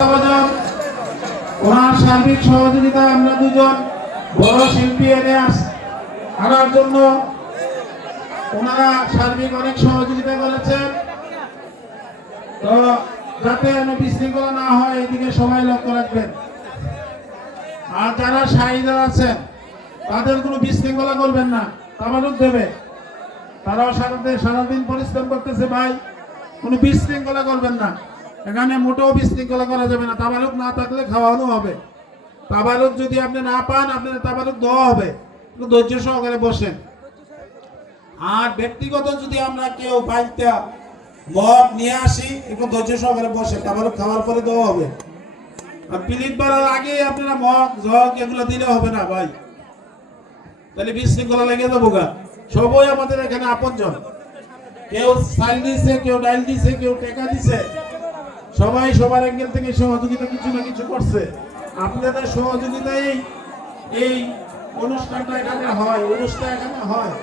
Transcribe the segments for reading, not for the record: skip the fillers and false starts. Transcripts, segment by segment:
ওনার সার্বিক সহযোগিতায় আমরা দুজন বড় শিল্পী এনে আনার জন্য ওনারা সার্বিক অনেক সহযোগিতা করেছেন। তো যাতে বিশৃঙ্খলা না হয় এদিকে সবাই লক্ষ্য রাখবেন। আর যারা শাহিদার আছেন তাদের কোনো বিশৃঙ্খলা করবেন না, তামারুক দেবে। তারাও সারাদিন পরিশ্রম করতেছে ভাই, কোনো বিশৃঙ্খলা করবেন না। এখানে মোটেও বিশৃঙ্খলা করা যাবে না। তাবারুক না থাকলে খাওয়ানো হবে। তাবারুক যদি আপনি না পান, আপনার তাবারুক দেওয়া হবে। একটু ধৈর্য সহকারে বসেন। আর ব্যক্তিগত যদি আমরা কেউ বাড়িতে মদ নিয়ে আসি, একটু ধৈর্য সহকারে বসে, তাবারুক খাওয়ার পরে দেওয়া হবে। আর প্লেট বাড়ার আগে আপনারা মদ জগ এগুলো দিলে হবে না ভাই, তাহলে বিশৃঙ্খলা লেগে যাবো গা। সবাই আমাদের এখানে আপনজন। কেউ চাল দিছে, কেউ ডাল দিছে, কেউ টাকা দিছে। সবাই সবার অ্যাঙ্গেল থেকে সহযোগিতা কিছু না কিছু করছে। আপনাদের সহযোগিতায় এই অনুষ্ঠানটা এখানে হয়, অনুষ্ঠান এখানে হয়।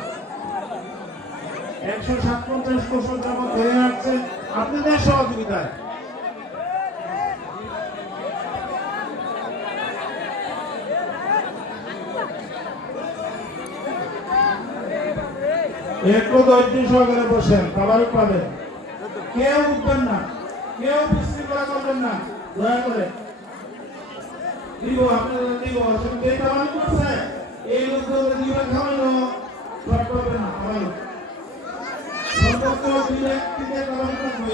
157 বছর যাবত ধরে আসছে আপনাদের সহযোগিতায়। একটু ধৈর্য সহকারে বসেন, খাবার পাবেন। কেউ উঠবেন না, কেউ বিশৃঙ্খলা করবেন না, দয়া করে। দিব আপনাদের দিব, শুনতে খাবার করছে এই লোকদের দিবেন, খাওয়ানো শর্ট করবে না। খাওয়ানো সর্বোচ্চ 2 ব্যক্তিকে খাবার করবে।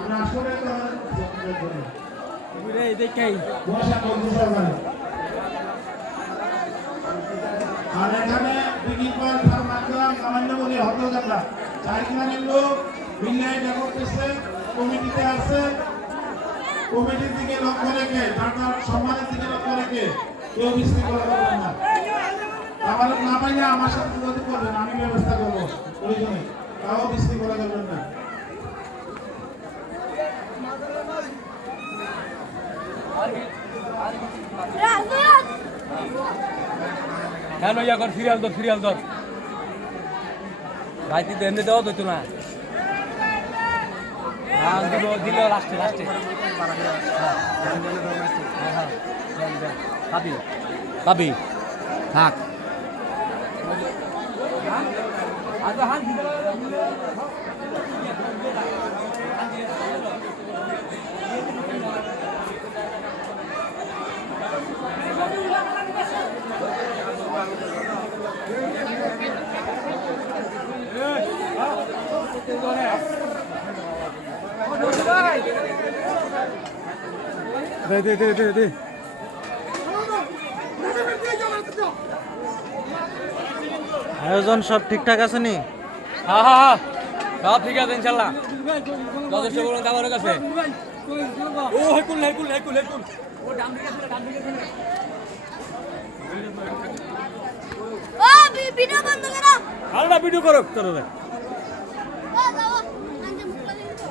আমরা আসলে খাবার করব এই দেখাই বসা করব সরকারে। আর এখানে বিনিময় ফার্মাকলাম সামান্য বলে হতো যাত্রা 4 গ্রামের লোক মিলে এটা করতেছে, কমিটিতে আছে। কমিটির দিকে লক্ষ্য রেখে, ঢাকার সম্মানের দিকে লক্ষ্য রেখে কেউ বিশৃঙ্খলা করবেন না। আমার না পাইলে আমার সাথে যোগাযোগ করবেন, আমি ব্যবস্থা করবো প্রয়োজনে। তাও বিশৃঙ্খলা করবেন না। কেন ইয়া কর, সিরিয়াল ধর রাইতে তো এমনি দেওয়া তো না। দিল লাস্টে পাবি থাক। দে আয়োজন সব ঠিকঠাক আছে নি? হ্যাঁ সব ঠিক আছে ইনশাল্লাহ। যথেষ্ট বলুন আমার কাছে। ও হেকুল ও ভিডিও বন্ধ করো। আল্লাহ ভিডিও করো তোর। ও যাও আনজে মুখ লাগি তো।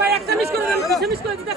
ভাই একটা মিস করে দেন, মিস করে দিতে